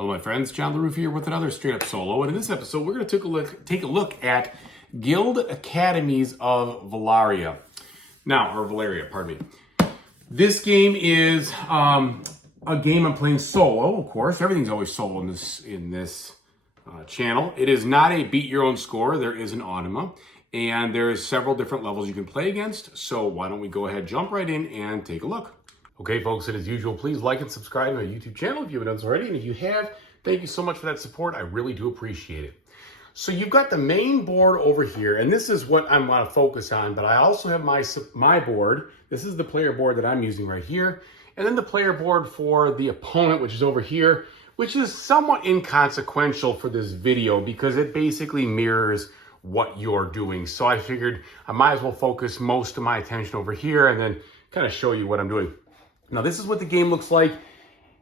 Hello my friends, John LaRuffa here with another straight up solo, and in this episode we're going to take a look at Guild Academies of Valeria. Valeria, pardon me. This game is a game I'm playing solo, of course. Everything's always solo in this channel. It is not a beat your own score. There is an Anima, and there's several different levels you can play against. So why don't we go ahead, jump right in, and take a look. Okay, folks, and as usual, please like and subscribe to my YouTube channel if you haven't done so already. And if you have, thank you so much for that support. I really do appreciate it. So you've got the main board over here, and this is what I want to focus on, but I also have my board. This is the player board that I'm using right here. And then the player board for the opponent, which is over here, which is somewhat inconsequential for this video because it basically mirrors what you're doing. So I figured I might as well focus most of my attention over here and then kind of show you what I'm doing. Now, this is what the game looks like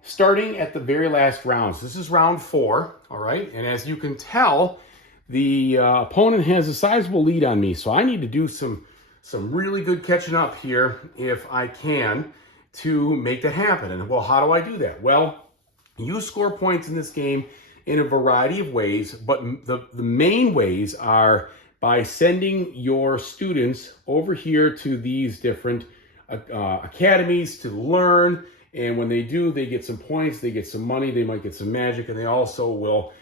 starting at the very last round. So this is round 4, all right? And as you can tell, the opponent has a sizable lead on me. So I need to do some really good catching up here if I can to make that happen. And well, how do I do that? Well, you score points in this game in a variety of ways, but the main ways are by sending your students over here to these different academies to learn, and when they do, they get some points, they get some money, they might get some magic, and they also will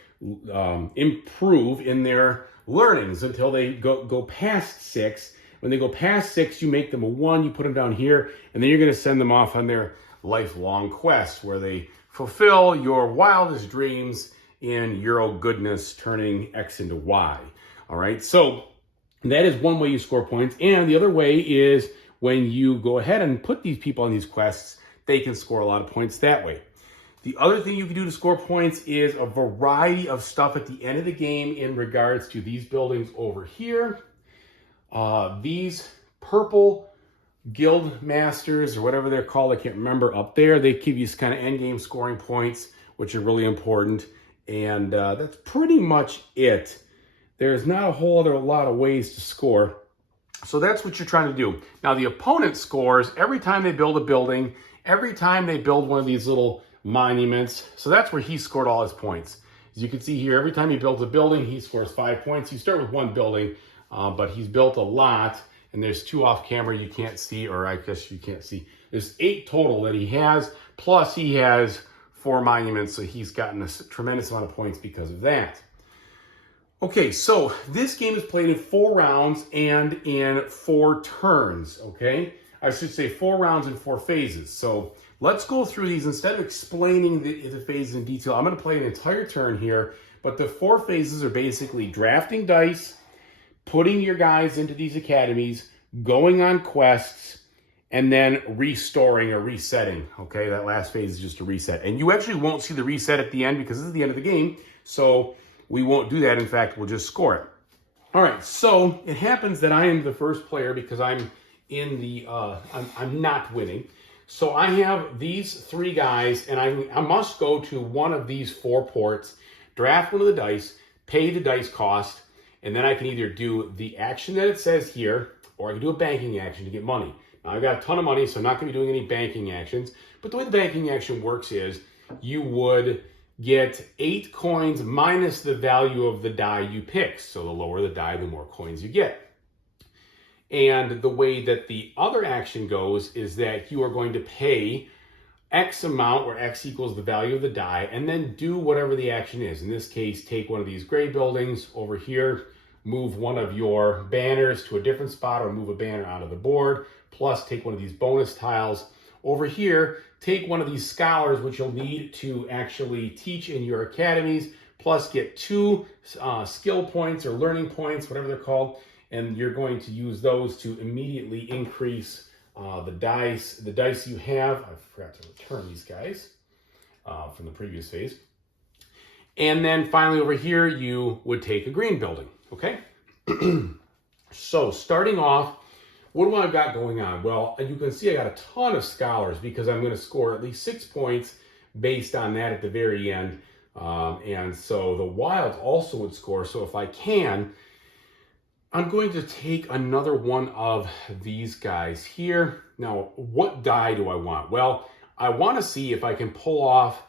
improve in their learnings until they go past 6. When they go past 6, you make them a 1, you put them down here, and then you're going to send them off on their lifelong quest where they fulfill your wildest dreams in Euro goodness, turning X into Y. All right, so that is one way you score points, and the other way is when you go ahead and put these people on these quests, they can score a lot of points that way. The other thing you can do to score points is a variety of stuff at the end of the game in regards to these buildings over here. These purple guild masters or whatever they're called, I can't remember, up there, they give you kind of end game scoring points, which are really important. And that's pretty much it. There's not a whole other lot of ways to score. So that's what you're trying to do. Now, the opponent scores every time they build a building, every time they build one of these little monuments. So that's where he scored all his points. As you can see here, every time he builds a building, he scores 5 points. You start with one building, but he's built a lot, and there's 2 off camera you can't see, or I guess you can't see. There's 8 total that he has, plus he has 4 monuments, so he's gotten a tremendous amount of points because of that. Okay, so this game is played in 4 rounds and in 4 turns, okay? I should say 4 rounds and 4 phases. So let's go through these. Instead of explaining the phases in detail, I'm going to play an entire turn here, but the 4 phases are basically drafting dice, putting your guys into these academies, going on quests, and then restoring or resetting, okay? That last phase is just a reset. And you actually won't see the reset at the end because this is the end of the game, so we won't do that. In fact, we'll just score it. All right, so it happens that I am the first player because I'm in the, I'm not winning. So I have these 3 guys, and I must go to one of these 4 ports, draft one of the dice, pay the dice cost, and then I can either do the action that it says here, or I can do a banking action to get money. Now, I've got a ton of money, so I'm not going to be doing any banking actions. But the way the banking action works is you would get 8 coins minus the value of the die you pick. So the lower the die, the more coins you get. And the way that the other action goes is that you are going to pay X amount, where X equals the value of the die, and then do whatever the action is. In this case, take one of these gray buildings over here, move one of your banners to a different spot, or move a banner out of the board, plus take one of these bonus tiles. Over here, take one of these scholars, which you'll need to actually teach in your academies, plus get 2 skill points or learning points, whatever they're called, and you're going to use those to immediately increase the dice you have. I forgot to return these guys from the previous phase. And then finally over here, you would take a green building, okay? So starting off, what do I got going on? Well, you can see I got a ton of scholars because I'm going to score at least 6 points based on that at the very end. And so the wilds also would score. So if I can, I'm going to take another one of these guys here. Now, what die do I want? Well, I want to see if I can pull off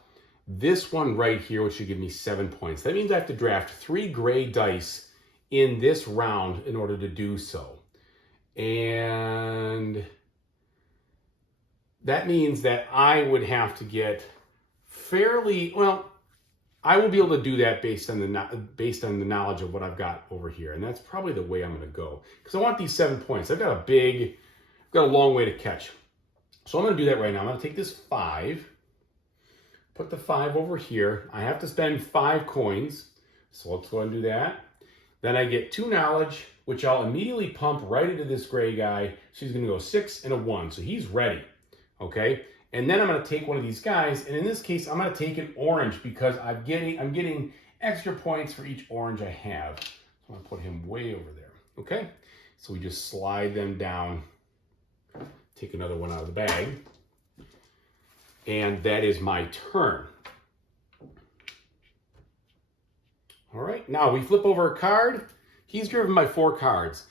this one right here, which should give me 7 points. That means I have to draft 3 gray dice in this round in order to do so. And that means that I would have to get fairly, well, I will be able to do that based on the knowledge of what I've got over here. And that's probably the way I'm going to go, because I want these 7 points. I've got a long way to catch. So I'm going to do that right now. I'm going to take this 5, put the 5 over here. I have to spend 5 coins. So let's go ahead and do that. Then I get 2 knowledge, which I'll immediately pump right into this gray guy. So he's going to go 6 and a 1. So he's ready. Okay. And then I'm going to take one of these guys. And in this case, I'm going to take an orange because I'm getting extra points for each orange I have. So I'm going to put him way over there. Okay. So we just slide them down. Take another one out of the bag. And that is my turn. All right, now we flip over a card. He's driven by 4 cards.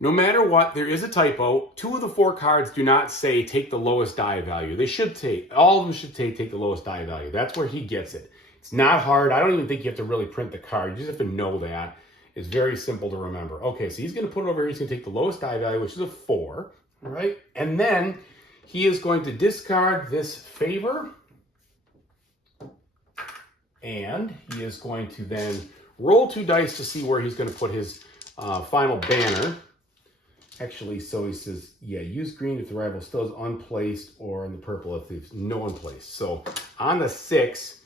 No matter what, there is a typo. 2 of the 4 cards do not say take the lowest die value. They should take, all of them should take the lowest die value. That's where he gets it. It's not hard. I don't even think you have to really print the card. You just have to know that. It's very simple to remember. Okay, so he's going to put it over here. He's going to take the lowest die value, which is a 4. All right, and then he is going to discard this favor. And he is going to then roll 2 dice to see where he's going to put his final banner. Actually, so he says, yeah, use green if the rival still is unplaced, or in the purple if there's no one placed. So on the 6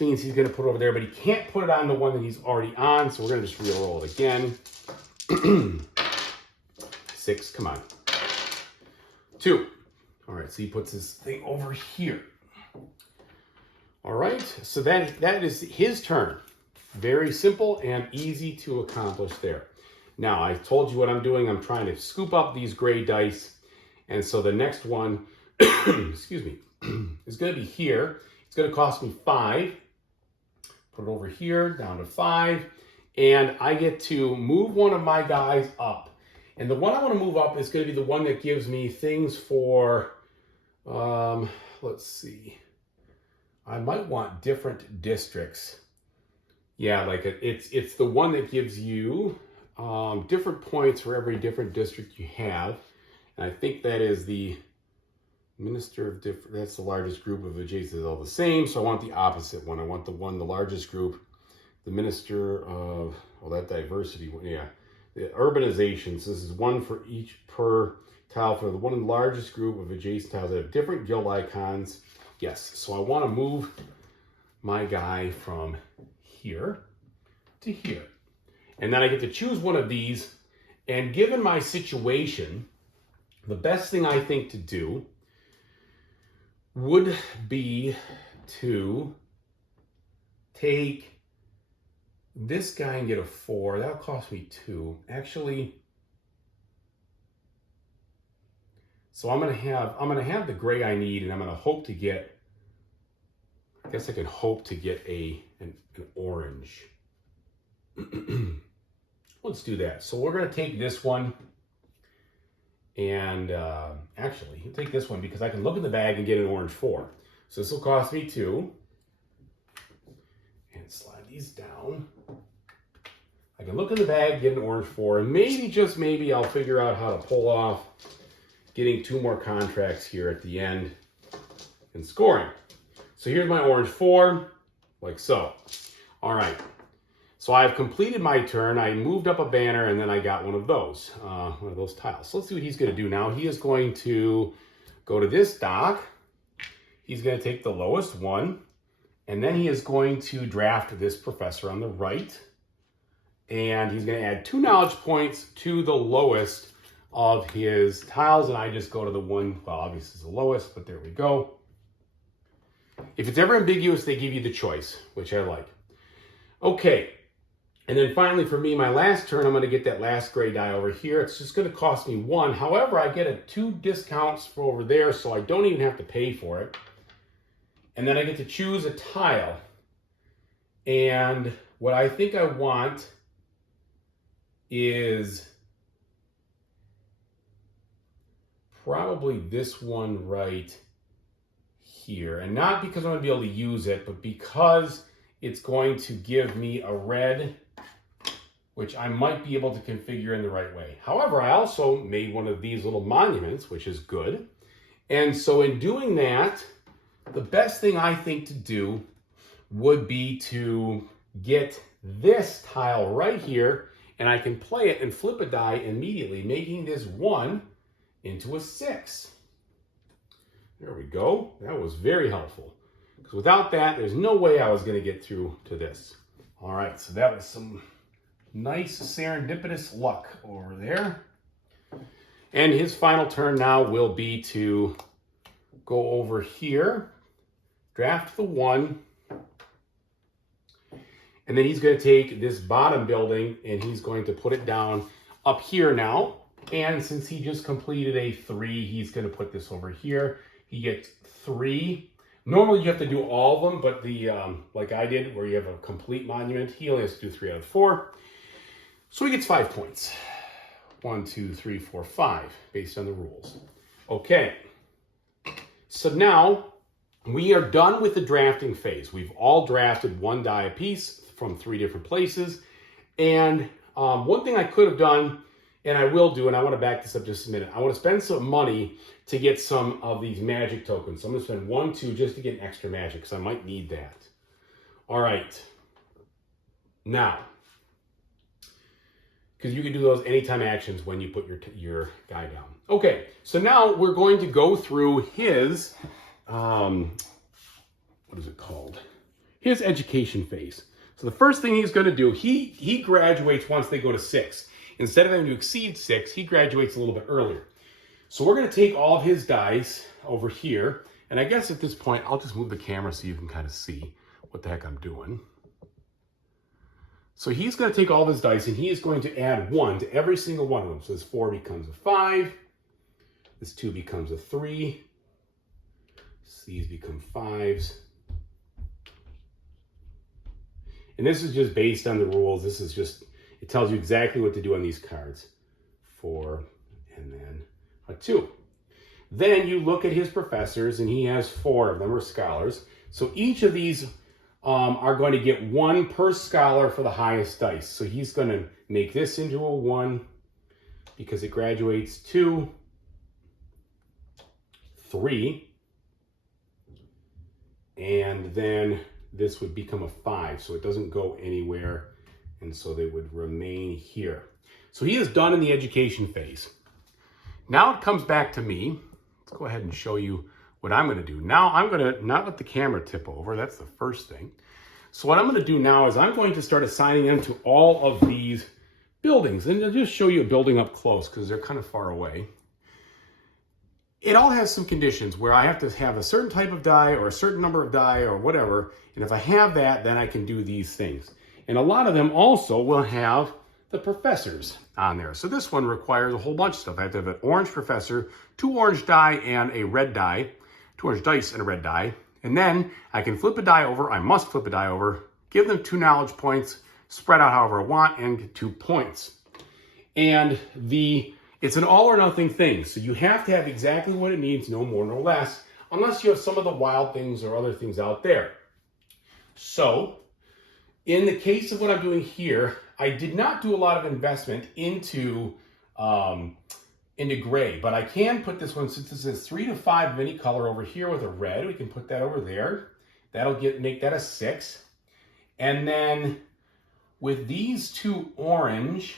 means he's going to put it over there, but he can't put it on the one that he's already on. So we're going to just re-roll it again. 6, come on. 2. All right, so he puts his thing over here. All right, so that is his turn. Very simple and easy to accomplish there. Now, I told you what I'm doing. I'm trying to scoop up these gray dice. And so the next one, excuse me, is going to be here. It's going to cost me 5. Put it over here, down to 5. And I get to move one of my guys up. And the one I want to move up is going to be the one that gives me things for, let's see. I might want different districts. Yeah, like it's the one that gives you different points for every different district you have. And I think that is the Minister of Different, that's the largest group of adjacent, all the same. So I want the opposite one. I want the largest group, the Minister of, well, that diversity one, yeah. The urbanizations, this is one for each per tile for the one largest group of adjacent tiles that have different guild icons. Yes, so I want to move my guy from here to here. And then I get to choose one of these. And given my situation, the best thing I think to do would be to take this guy and get a 4. That'll cost me 2. Actually, so I'm gonna have the gray I need, and I'm gonna hope to get, I guess I can hope to get an orange. Let's do that. So we're gonna take this one, and actually, I'll take this one because I can look in the bag and get an orange 4. So this will cost me 2. And slide these down. I can look in the bag, get an orange 4, and maybe, just maybe, I'll figure out how to pull off getting 2 more contracts here at the end and scoring. So here's my orange 4, like so. All right. So I've completed my turn. I moved up a banner, and then I got one of those tiles. So let's see what he's going to do now. He is going to go to this dock. He's going to take the lowest one, and then he is going to draft this professor on the right, and he's going to add 2 knowledge points to the lowest of his tiles, and I just go to the one, well, obviously it's the lowest, but there we go. If it's ever ambiguous, they give you the choice, which I like. Okay. And then finally for me, my last turn, I'm going to get that last gray die over here. It's just going to cost me 1. However, I get 2 discounts for over there, so I don't even have to pay for it. And then I get to choose a tile. And what I think I want is probably this one right here. And not because I'm going to be able to use it, but because it's going to give me a red, which I might be able to configure in the right way. However, I also made one of these little monuments, which is good. And so in doing that, the best thing I think to do would be to get this tile right here, and I can play it and flip a die immediately, making this 1 into a 6. There we go. That was very helpful. Because without that, there's no way I was going to get through to this. All right, so that was some nice serendipitous luck over there. And his final turn now will be to go over here, draft the 1, and then he's going to take this bottom building and he's going to put it down up here now. And since he just completed a 3, he's going to put this over here. He gets 3. Normally you have to do all of them, but the like I did, where you have a complete monument, he only has to do 3 out of 4. So he gets 5 points. 1, 2, 3, 4, 5, based on the rules. Okay. So now we are done with the drafting phase. We've all drafted 1 die apiece from 3 different places. And one thing I could have done, and I will do, and I want to back this up just a minute. I want to spend some money to get some of these magic tokens. So I'm going to spend 1, 2 just to get extra magic, because I might need that. All right. Now, because you can do those anytime actions when you put your guy down. Okay, so now we're going to go through his, what is it called? His education phase. So the first thing he's going to do, he graduates once they go to 6. Instead of having to exceed 6, he graduates a little bit earlier. So we're going to take all of his dice over here. And I guess at this point, I'll just move the camera so you can kind of see what the heck I'm doing. So he's going to take all of his dice and he is going to add 1 to every single one of them. So this 4 becomes a 5. This 2 becomes a 3. These become 5s. And this is just based on the rules. This is just, it tells you exactly what to do on these cards. 4 and then a 2. Then you look at his professors and he has 4 of them are scholars. So each of these are going to get 1 per scholar for the highest dice. So he's going to make this into a 1 because it graduates 2, 3, and then this would become a 5. So it doesn't go anywhere, and so they would remain here. So he is done in the education phase. Now it comes back to me. Let's go ahead and show you what I'm going to do. Now I'm going to not let the camera tip over. That's the first thing. So what I'm going to do now is I'm going to start assigning them to all of these buildings. And I'll just show you a building up close because they're kind of far away. It all has some conditions where I have to have a certain type of die or a certain number of die or whatever. And if I have that, then I can do these things. And a lot of them also will have the professors on there. So this one requires a whole bunch of stuff. I have to have an orange professor, 2 orange die and a red die, 2 orange dice and a red die. And then I can flip a die over. I must flip a die over, give them 2 knowledge points, spread out however I want, and get 2 points. And it's an all or nothing thing. So you have to have exactly what it needs, no more, no less, unless you have some of the wild things or other things out there. So in the case of what I'm doing here, I did not do a lot of investment into gray, but I can put this one, since this is 3 to 5 of any color over here with a red, we can put that over there. That'll make that a 6. And then with these 2 orange,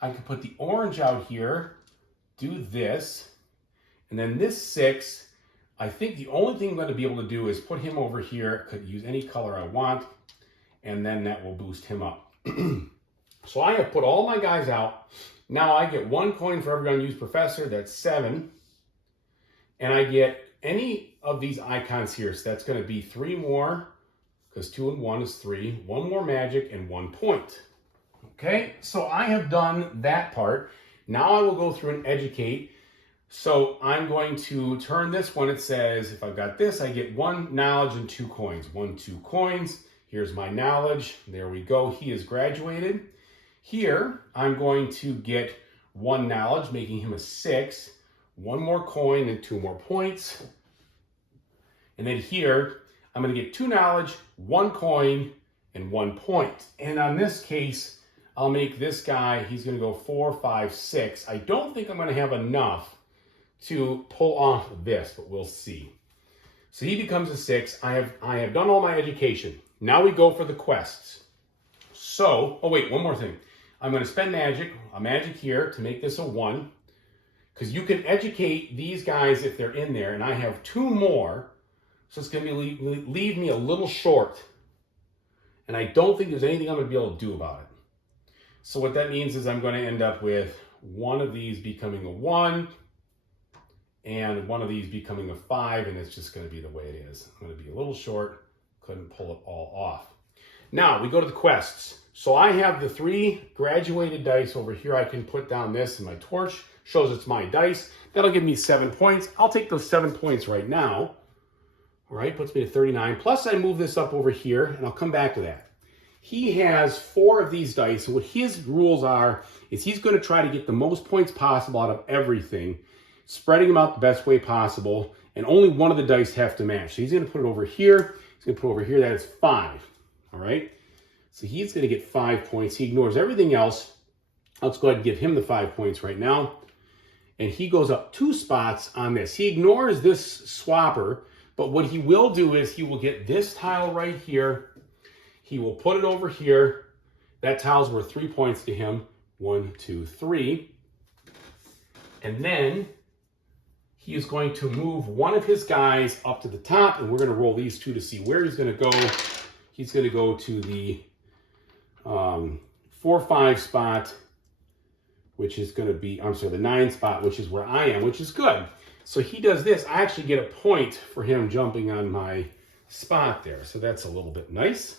I could put the orange out here, do this, and then this 6, I think the only thing I'm going to be able to do is put him over here, could use any color I want, and then that will boost him up. So I have put all my guys out. Now I get 1 coin for every unused professor, that's 7. And I get any of these icons here, so that's going to be 3 more, because 2 and 1 is 3, 1 more magic, and 1 point. Okay, so I have done that part. Now I will go through and educate. So I'm going to turn this one. It says, if I've got this, I get 1 knowledge and 2 coins. 1, 2 coins. Here's my knowledge. There we go. He is graduated. Here, I'm going to get 1 knowledge, making him a 6. 1 more coin and 2 more points. And then here, I'm going to get 2 knowledge, 1 coin, and 1 point. And on this case, I'll make this guy, he's going to go 4, 5, 6. I don't think I'm going to have enough to pull off this, but we'll see. So he becomes a 6. I have done all my education. Now we go for the quests. So, oh wait, one more thing. I'm going to spend a magic here to make this a 1. Because you can educate these guys if they're in there, and I have 2 more. So it's going to leave me a little short. And I don't think there's anything I'm going to be able to do about it. So what that means is I'm going to end up with one of these becoming a 1 and one of these becoming a 5, and it's just going to be the way it is. I'm going to be a little short, couldn't pull it all off. Now we go to the quests. So I have the 3 graduated dice over here. I can put down this, and my torch shows it's my dice. That'll give me 7 points. I'll take those 7 points right now. All right, puts me to 39. Plus I move this up over here, and I'll come back to that. He has 4 of these dice, and what his rules are is he's going to try to get the most points possible out of everything, spreading them out the best way possible, and only one of the dice have to match. So he's going to put it over here. He's going to put it over here. That is 5. All right? So he's going to get 5 points. He ignores everything else. Let's go ahead and give him the 5 points right now. And he goes up 2 spots on this. He ignores this swapper, but what he will do is he will get this tile right here. He will put it over here. That tile's worth 3 points to him. 1, 2, 3. And then he is going to move one of his guys up to the top, and we're going to roll these 2 to see where he's going to go. He's going to go to the 4, 5 spot, which is going to be, I'm sorry, the 9 spot, which is where I am, which is good. So he does this. I actually get a point for him jumping on my spot there. So that's a little bit nice.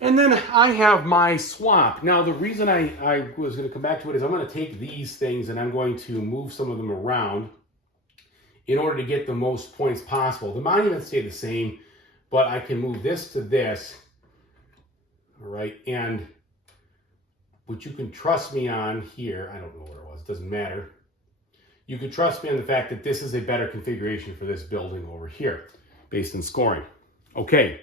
And then I have my swap. Now, the reason I was going to come back to it is I'm going to take these things and I'm going to move some of them around in order to get the most points possible. The monuments stay the same, but I can move this to this. All right, and what you can trust me on here, I don't know where it was, it doesn't matter. You can trust me on the fact that this is a better configuration for this building over here, based on scoring. Okay,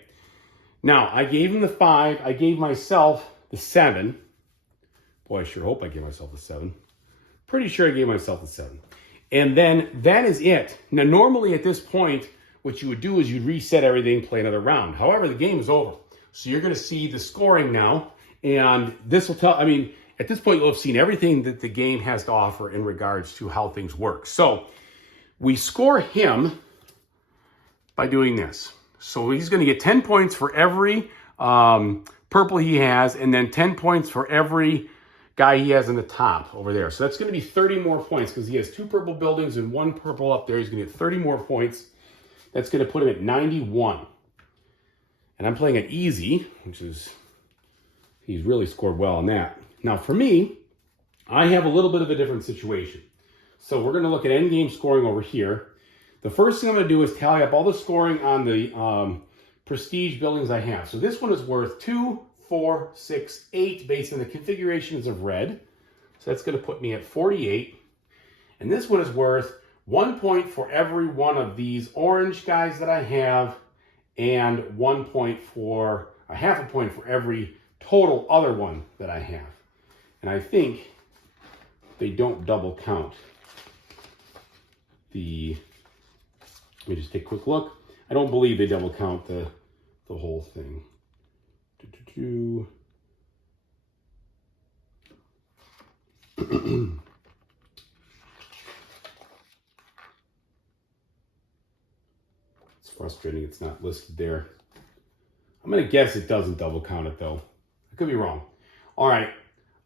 now I gave him the 5, I gave myself the 7. Boy, I sure hope I gave myself the 7. Pretty sure I gave myself the 7. And then that is it. Now, normally at this point, what you would do is you'd reset everything, play another round. However, the game is over. So you're going to see the scoring now. And this will tell, I mean, at this point, you'll have seen everything that the game has to offer in regards to how things work. So we score him by doing this. So he's going to get 10 points for every purple he has, and then 10 points for every guy he has in the top over there. So that's going to be 30 more points because he has 2 purple buildings and 1 purple up there. He's going to get 30 more points. That's going to put him at 91. And I'm playing it easy, which is, he's really scored well on that. Now for me, I have a little bit of a different situation. So we're going to look at endgame scoring over here. The first thing I'm going to do is tally up all the scoring on the prestige buildings I have. So this one is worth 2, 4, 6, 8 based on the configurations of red. So that's going to put me at 48. And this one is worth 1 point for every one of these orange guys that I have, and 1 point for, a half a point for every total other one that I have. And I think they don't double count. Let me just take a quick look. I don't believe they double count the whole thing. It's frustrating it's not listed there. I'm going to guess it doesn't double count it though. I could be wrong. All right.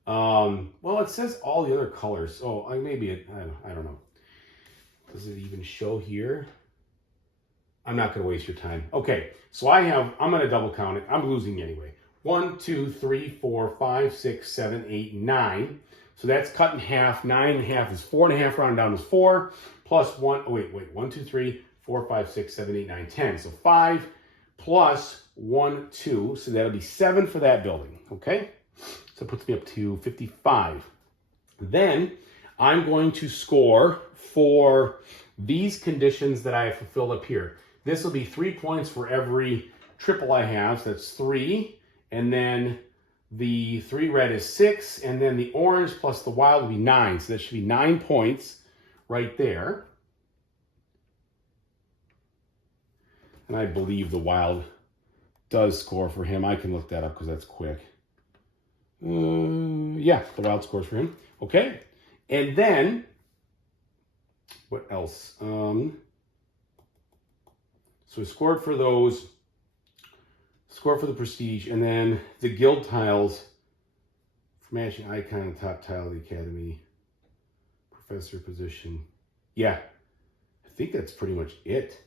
Well, it says all the other colors. So maybe I don't know. Does it even show here? I'm not going to waste your time. Okay, so I'm going to double count it. I'm losing anyway. 1, 2, 3, 4, 5, 6, 7, 8, 9. So that's cut in half. 9 and a half is 4 and a half, rounded down is 4. Plus 1, oh wait, 1, 2, 3, 4, 5, 6, 7, 8, 9, 10. So 5 plus 1, 2. So that'll be 7 for that building, okay? So it puts me up to 55. Then I'm going to score for these conditions that I have fulfilled up here. This will be 3 points for every triple I have, so that's 3, and then the 3 red is 6, and then the orange plus the wild will be 9, so that should be 9 points right there. And I believe the wild does score for him. I can look that up because that's quick. Yeah, the wild scores for him. Okay, and then what else? So we scored for those, score for the prestige, and then the guild tiles for matching icon and top tile of the academy, professor position. Yeah, I think that's pretty much it.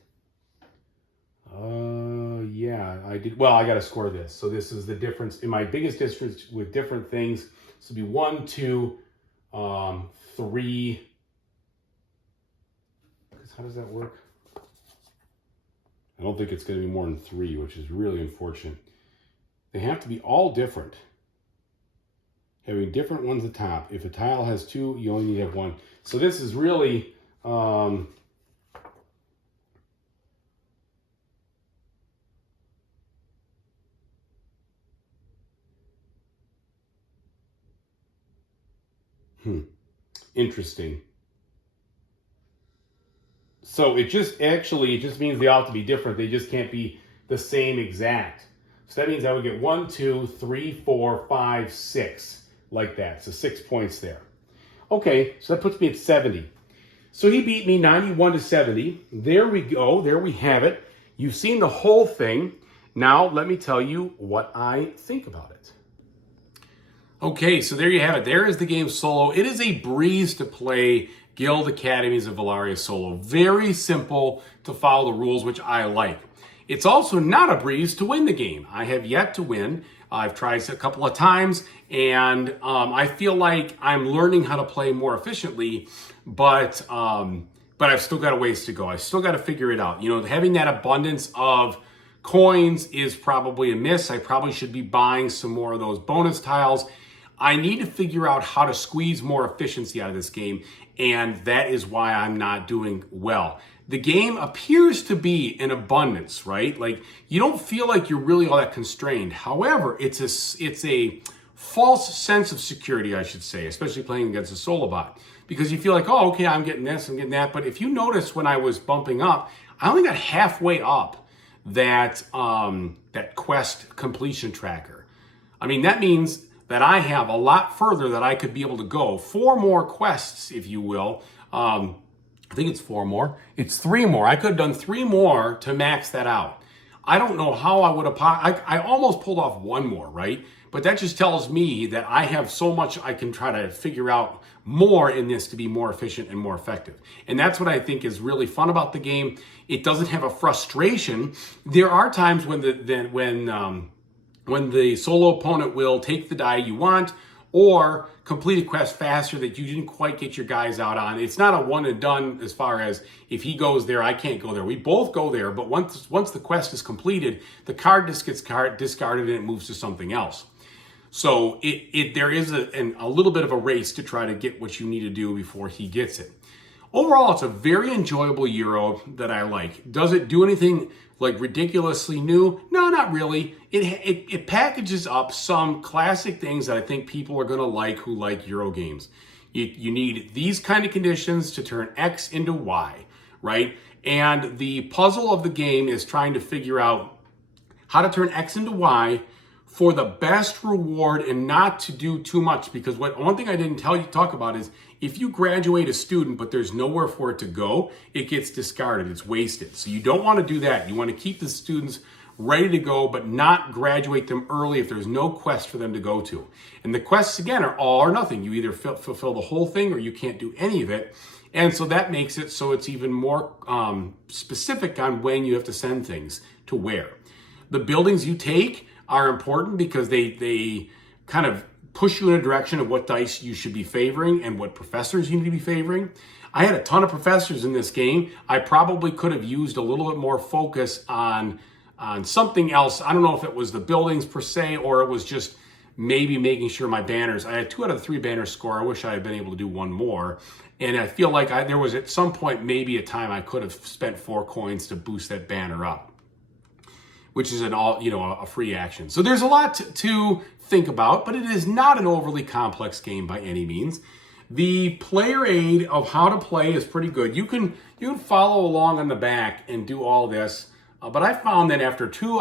Yeah, I did. Well, I got to score this. So this is the difference in my biggest difference with different things. This will be 1, 2, 3. How does that work? I don't think it's going to be more than 3, which is really unfortunate. They have to be all different. Having different ones at the top. If a tile has 2, you only need to have 1. So this is really interesting. So it just means they all have to be different. They just can't be the same exact. So that means I would get 1, 2, 3, 4, 5, 6, like that. So 6 points there. Okay, so that puts me at 70. So he beat me 91 to 70. There we go. There we have it. You've seen the whole thing. Now let me tell you what I think about it. Okay, so there you have it. There is the game solo. It is a breeze to play Guild Academies of Valeria solo. Very simple to follow the rules, which I like. It's also not a breeze to win the game. I have yet to win. I've tried a couple of times, and I feel like I'm learning how to play more efficiently, but I've still got a ways to go. I still got to figure it out. You know, having that abundance of coins is probably a miss. I probably should be buying some more of those bonus tiles. I need to figure out how to squeeze more efficiency out of this game, and that is why I'm not doing well. The game appears to be in abundance, right? Like, you don't feel like you're really all that constrained. However, it's a false sense of security, I should say, especially playing against a solo bot, because you feel like, oh, okay, I'm getting this, I'm getting that. But if you notice when I was bumping up, I only got halfway up that quest completion tracker. I mean, that means that I have a lot further that I could be able to go. 4 more quests, if you will. I think it's 4 more. It's 3 more. I could have done 3 more to max that out. I don't know how I would have... I almost pulled off 1 more, right? But that just tells me that I have so much I can try to figure out more in this to be more efficient and more effective. And that's what I think is really fun about the game. It doesn't have a frustration. There are times when the solo opponent will take the die you want or complete a quest faster that you didn't quite get your guys out on. It's not a one and done as far as if he goes there, I can't go there. We both go there, but once the quest is completed, the card just gets discarded and it moves to something else. So there is a little bit of a race to try to get what you need to do before he gets it. Overall, it's a very enjoyable Euro that I like. Does it do anything like ridiculously new? No, not really. It packages up some classic things that I think people are going to like who like Euro games. You need these kind of conditions to turn X into Y, right? And the puzzle of the game is trying to figure out how to turn X into Y for the best reward and not to do too much. Because one thing I didn't talk about is if you graduate a student but there's nowhere for it to go, it gets discarded, it's wasted. So you don't want to do that. You want to keep the students ready to go but not graduate them early if there's no quest for them to go to. And the quests, again, are all or nothing. You either fulfill the whole thing or you can't do any of it. And so that makes it so it's even more specific on when you have to send things to where. The buildings you take are important because they kind of push you in a direction of what dice you should be favoring and what professors you need to be favoring. I had a ton of professors in this game. I probably could have used a little bit more focus on something else. I don't know if it was the buildings per se or it was just maybe making sure my banners, I had 2 out of the 3 banners score. I wish I had been able to do 1 more. And I feel like there was at some point maybe a time I could have spent 4 coins to boost that banner up, which is a free action. So there's a lot to think about, but it is not an overly complex game by any means. The player aid of how to play is pretty good. You can follow along on the back and do all this, but I found that after 2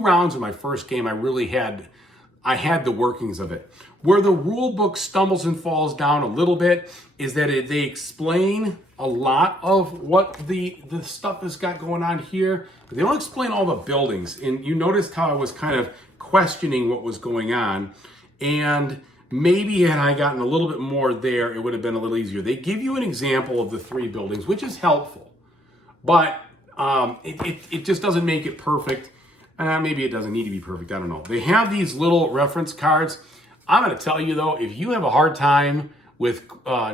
rounds of my first game, I had the workings of it. Where the rule book stumbles and falls down a little bit is that they explain a lot of what the stuff has got going on here, but they don't explain all the buildings. And you noticed how I was kind of questioning what was going on, and maybe had I gotten a little bit more there, it would have been a little easier. They give you an example of the 3 buildings, which is helpful, but it just doesn't make it perfect. Maybe it doesn't need to be perfect. I don't know. They have these little reference cards. I'm going to tell you though, if you have a hard time with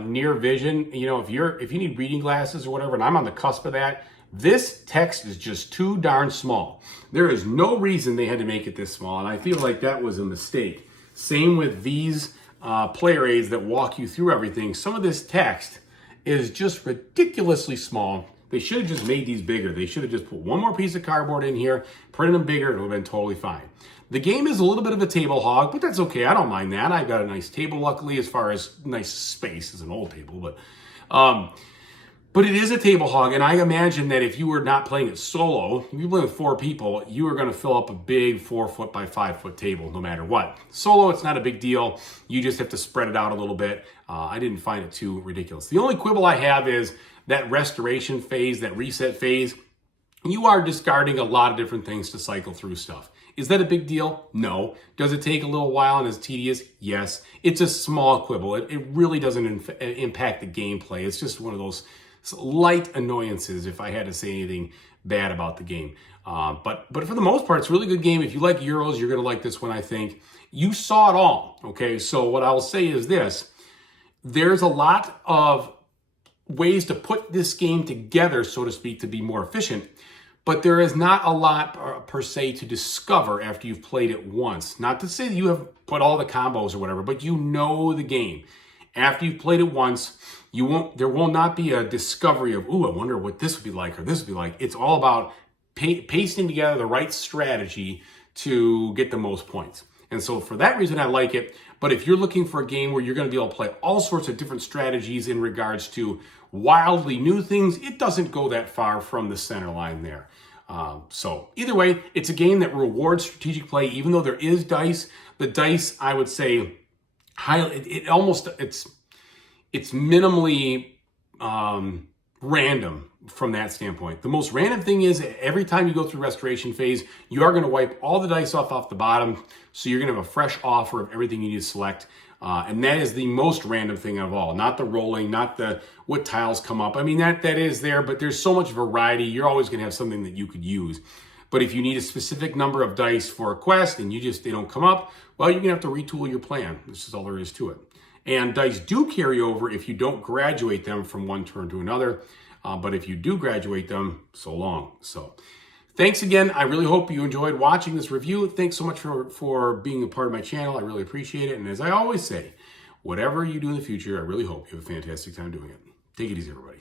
near vision, if you need reading glasses or whatever, and I'm on the cusp of that, this text is just too darn small. There is no reason they had to make it this small, and I feel like that was a mistake. Same with these player aids that walk you through everything. Some of this text is just ridiculously small. They should have just made these bigger. They should have just put 1 more piece of cardboard in here, printed them bigger, it would have been totally fine. The game is a little bit of a table hog, but that's okay. I don't mind that. I've got a nice table, luckily, as far as nice space. It's an old table, but it is a table hog, and I imagine that if you were not playing it solo, if you play with 4 people, you are going to fill up a big 4-foot by 5-foot table no matter what. Solo, it's not a big deal. You just have to spread it out a little bit. I didn't find it too ridiculous. The only quibble I have is that restoration phase, that reset phase. You are discarding a lot of different things to cycle through stuff. Is that a big deal? No. Does it take a little while and is tedious? Yes. It's a small quibble. It really doesn't impact the gameplay. It's just one of those light annoyances, if I had to say anything bad about the game. But for the most part, it's a really good game. If you like Euros, you're going to like this one, I think. You saw it all, okay? So what I'll say is this. There's a lot of ways to put this game together, so to speak, to be more efficient. But there is not a lot per se to discover after you've played it once. Not to say that you have put all the combos or whatever, but you know the game. After you've played it once, there will not be a discovery of, ooh, I wonder what this would be like or this would be like. It's all about pasting together the right strategy to get the most points. And so for that reason, I like it. But if you're looking for a game where you're going to be able to play all sorts of different strategies in regards to wildly new things, it doesn't go that far from the center line there. So either way, it's a game that rewards strategic play, even though there is dice. The dice, I would say, it's minimally random from that standpoint. The most random thing is every time you go through restoration phase, you are going to wipe all the dice off the bottom, so you're going to have a fresh offer of everything you need to select. And that is the most random thing of all. Not the rolling, not the what tiles come up. I mean, that is there, but there's so much variety. You're always going to have something that you could use. But if you need a specific number of dice for a quest and they don't come up, well, you're going to have to retool your plan. This is all there is to it. And dice do carry over if you don't graduate them from one turn to another. But if you do graduate them, so long. So thanks again. I really hope you enjoyed watching this review. Thanks so much for being a part of my channel. I really appreciate it. And as I always say, whatever you do in the future, I really hope you have a fantastic time doing it. Take it easy, everybody.